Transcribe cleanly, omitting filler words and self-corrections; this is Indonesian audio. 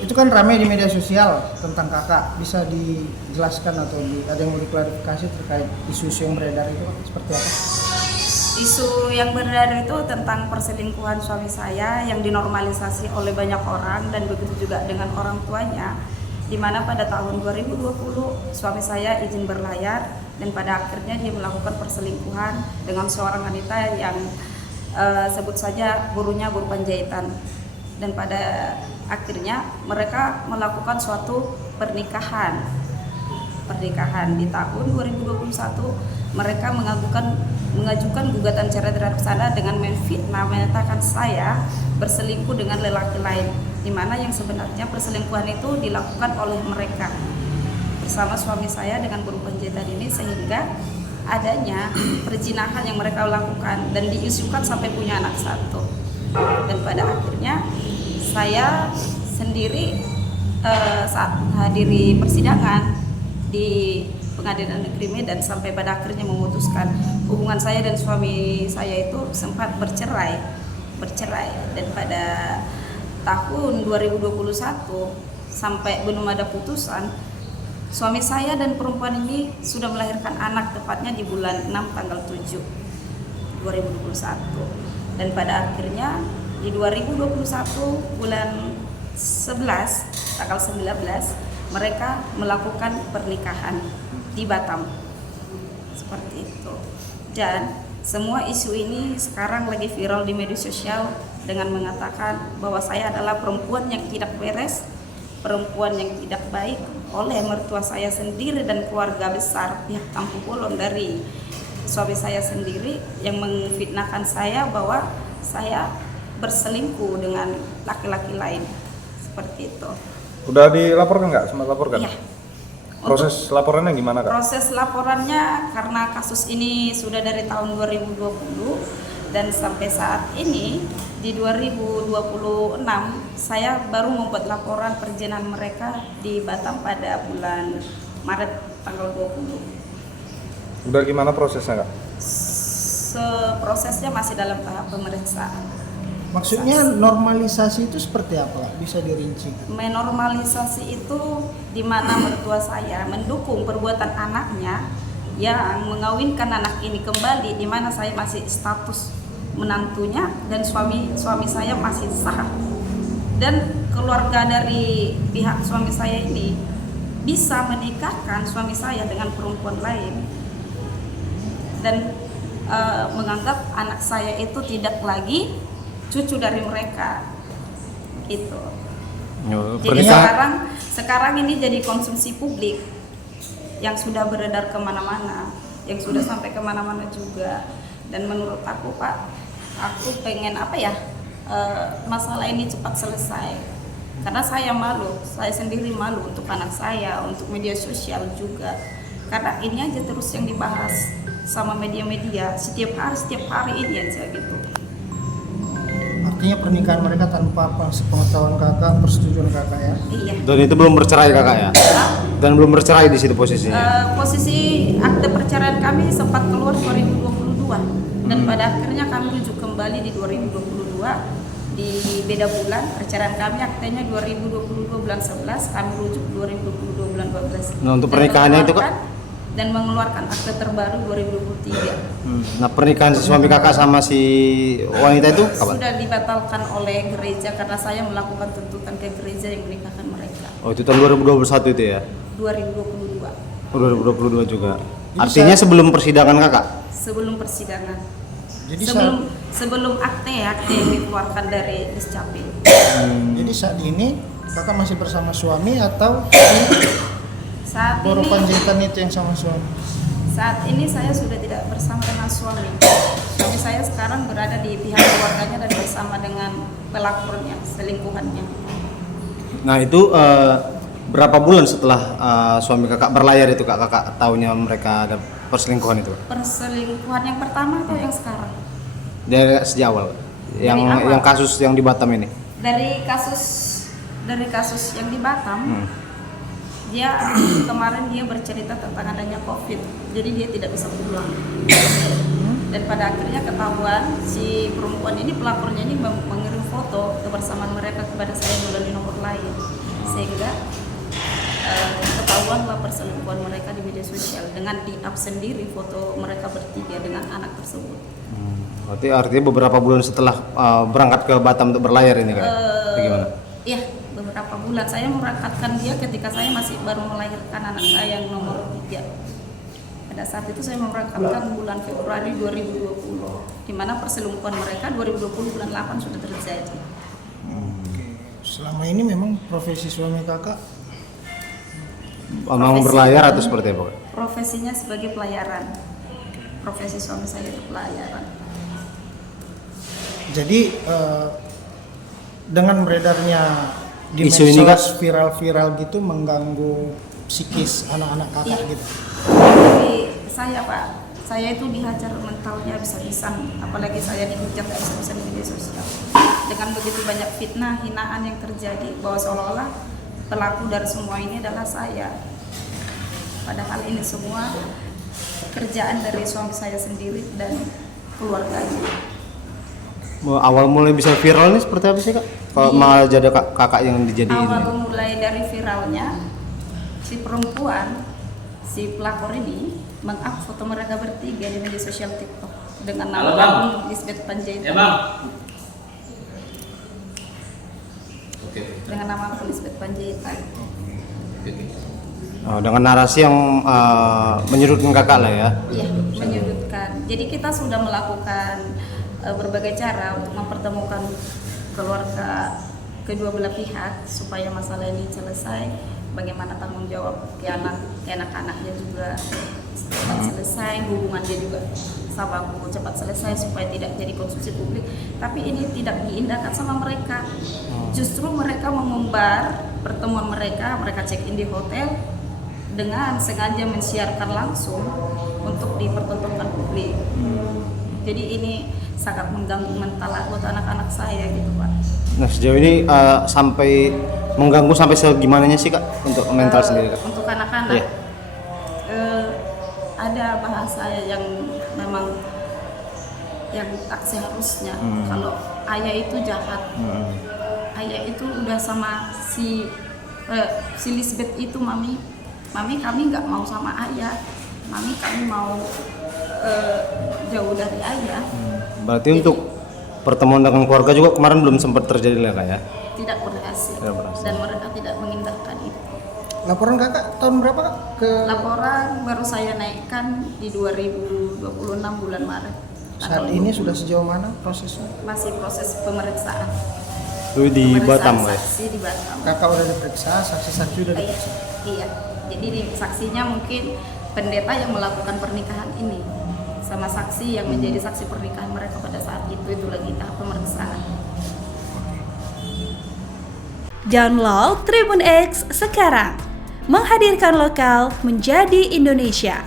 Itu kan ramai di media sosial tentang kakak, bisa dijelaskan atau ada yang mau diklarifikasi terkait isu-isu yang beredar itu seperti apa? Isu yang beredar itu tentang perselingkuhan suami saya yang dinormalisasi oleh banyak orang dan begitu juga dengan orang tuanya, di mana pada tahun 2020 suami saya izin berlayar dan pada akhirnya dia melakukan perselingkuhan dengan seorang wanita yang sebut saja burunya buru penjahitan, dan pada akhirnya mereka melakukan suatu pernikahan di tahun 2021. Mereka mengajukan gugatan cerai terhadap saya dengan menfitnah, menyatakan saya berselingkuh dengan lelaki lain, di mana yang sebenarnya perselingkuhan itu dilakukan oleh mereka bersama suami saya dengan buruh penjahitan ini, sehingga adanya perzinahan yang mereka lakukan dan diisukan sampai punya anak satu. Dan pada akhirnya saya sendiri saat menghadiri persidangan di Pengadilan Negeri Medan sampai pada akhirnya memutuskan hubungan saya dan suami saya itu sempat bercerai, dan pada tahun 2021 sampai belum ada putusan, suami saya dan perempuan ini sudah melahirkan anak tepatnya di bulan 6 tanggal 7 2021, dan pada akhirnya di 2021 bulan 11 tanggal 19 mereka melakukan pernikahan di Batam seperti itu. Dan semua isu ini sekarang lagi viral di media sosial dengan mengatakan bahwa saya adalah perempuan yang tidak beres, perempuan yang tidak baik oleh mertua saya sendiri dan keluarga besar pihak Tampu Bolon dari suami saya sendiri, yang memfitnahkan saya bahwa saya berselingkuh dengan laki-laki lain seperti itu. Udah dilaporkan nggak? Sempat laporkan? Iya. Proses laporannya gimana, Kak? Proses laporannya karena kasus ini sudah dari tahun 2020 dan sampai saat ini di 2026 saya baru membuat laporan perjalanan mereka di Batam pada bulan Maret tanggal 20. Udah gimana prosesnya, Kak? Prosesnya masih dalam tahap pemeriksaan. Maksudnya normalisasi itu seperti apa? Bisa dirinci? Menormalisasi itu di mana mertua saya mendukung perbuatan anaknya yang mengawinkan anak ini kembali, di mana saya masih status menantunya dan suami saya masih sah, dan keluarga dari pihak suami saya ini bisa menikahkan suami saya dengan perempuan lain dan menganggap anak saya itu tidak lagi cucu dari mereka itu. Jadi sekarang ini jadi konsumsi publik yang sudah beredar kemana-mana, yang sudah sampai kemana-mana juga. Dan menurut aku, Pak, aku pengen masalah ini cepat selesai, karena saya malu, saya sendiri malu untuk anak saya, untuk media sosial juga, karena ini aja terus yang dibahas sama media-media setiap hari ini aja gitu. Artinya pernikahan mereka tanpa sepengetahuan kakak, persetujuan kakak ya? Iya. Dan itu belum bercerai kakak ya? Dan belum bercerai di situ posisinya? Posisi akte perceraian kami sempat keluar 2022 dan pada akhirnya kami rujuk kembali di 2022 di beda bulan. Perceraian kami aktenya 2022 bulan 11, kami rujuk 2022 bulan 12. Nah, untuk pernikahannya itu, Kak? Dan mengeluarkan akte terbaru 2023. Nah, pernikahan suami kakak sama si wanita itu kapan? Sudah dibatalkan oleh gereja karena saya melakukan tuntutan ke gereja yang menikahkan mereka. Oh, itu tahun 2021 itu ya? 2022. Oh, 2022 juga. Artinya sebelum persidangan kakak? Sebelum persidangan. Jadi sebelum akte yang dikeluarkan dari Discapil. Jadi saat ini kakak masih bersama suami atau Saat buruh ini penjahitan itu yang sama suami? Saat ini saya sudah tidak bersama dengan suami. Suami saya sekarang berada di pihak keluarganya dan bersama dengan pelakunya, selingkuhannya. Nah, itu berapa bulan setelah suami kakak berlayar itu kakak taunya mereka ada perselingkuhan itu? Perselingkuhan yang pertama atau yang sekarang? Dari sejak awal? Yang kasus yang di Batam ini? Dari kasus yang di Batam. Dia kemarin dia bercerita tentang adanya COVID, jadi dia tidak bisa pulang. Dan pada akhirnya ketahuan si perempuan ini, pelapornya ini mengirim foto kebersamaan mereka kepada saya melalui nomor lain, sehingga ketahuanlah perselingkuhan mereka di media sosial dengan di-up sendiri foto mereka bertiga dengan anak tersebut. Berarti artinya beberapa bulan setelah berangkat ke Batam untuk berlayar ini kan? Bagaimana? Iya, beberapa bulan. Saya memberangkatkan dia ketika saya masih baru melahirkan anak saya yang nomor 3. Pada saat itu saya memberangkatkan bulan Februari 2020, di mana perselingkuhan mereka 2020 bulan 8 sudah terjadi. Selama ini memang profesi suami kakak Mau berlayar atau seperti apa? Kak? Profesinya sebagai pelayaran. Profesi suami saya itu pelayaran. jadi dengan beredarnya di Isu ini, medsos viral-viral gitu mengganggu psikis anak-anak kakak Iya. gitu. Tapi saya Pak, saya itu dihajar mentalnya bisa-bisan, apalagi saya dihujat bisa-bisan di media sosial. Dengan begitu banyak fitnah, hinaan yang terjadi, bahwa seolah-olah pelaku dari semua ini adalah saya. Padahal ini semua kerjaan dari suami saya sendiri dan keluarganya. Awal mulai bisa viral ini seperti apa sih kak? Kalau malah jadi kakak yang dijadiin Awal ini? mulai dari viralnya, si perempuan, si pelakor ini meng-up foto mereka bertiga di media sosial TikTok dengan nama Lisbeth Panjaitan. Dengan nama Lisbeth Panjaitan. Dengan narasi yang menyudutkan kakak lah ya? Iya, menyudutkan. Jadi kita sudah melakukan berbagai cara untuk mempertemukan keluarga kedua belah pihak supaya masalah ini selesai. Bagaimana tanggung jawab ke anak-anaknya juga cepat selesai, hubungan dia juga sama aku cepat selesai supaya tidak jadi konsumsi publik. Tapi ini tidak diindahkan sama mereka. Justru mereka mengumbar pertemuan mereka check in di hotel dengan sengaja mensiarkan langsung untuk dipertontonkan publik. Jadi ini sangat mengganggu mental anggota anak-anak saya gitu Pak. Nah sejauh ini sampai mengganggu sampai segimananya sih kak untuk mental sendiri kak? Untuk anak-anak Iya. ada bahasa yang memang yang tak seharusnya. Kalau ayah itu jahat, ayah itu udah sama si Lisbeth itu mami kami nggak mau sama ayah, mami kami mau jauh dari ayah. Berarti untuk pertemuan dengan keluarga juga kemarin belum sempat terjadi lah kak ya? Tidak berhasil. Tidak berhasil. Dan mereka tidak mengindahkan itu. Laporan kakak tahun berapa kak ke Laporan baru saya naikkan di 2026 bulan Maret. saat ini sudah sejauh mana prosesnya? Masih proses pemeriksaan. Itu di Pemeriksaan Batam ya? saksi di Batam. Kakak udah diperiksa, saksi-saksi udah diperiksa. Iya. Jadi saksinya mungkin pendeta yang melakukan pernikahan ini sama saksi yang menjadi saksi pernikahan mereka pada saat itu lagi tahap pemeriksaan. Download Tribun X sekarang, menghadirkan lokal menjadi Indonesia.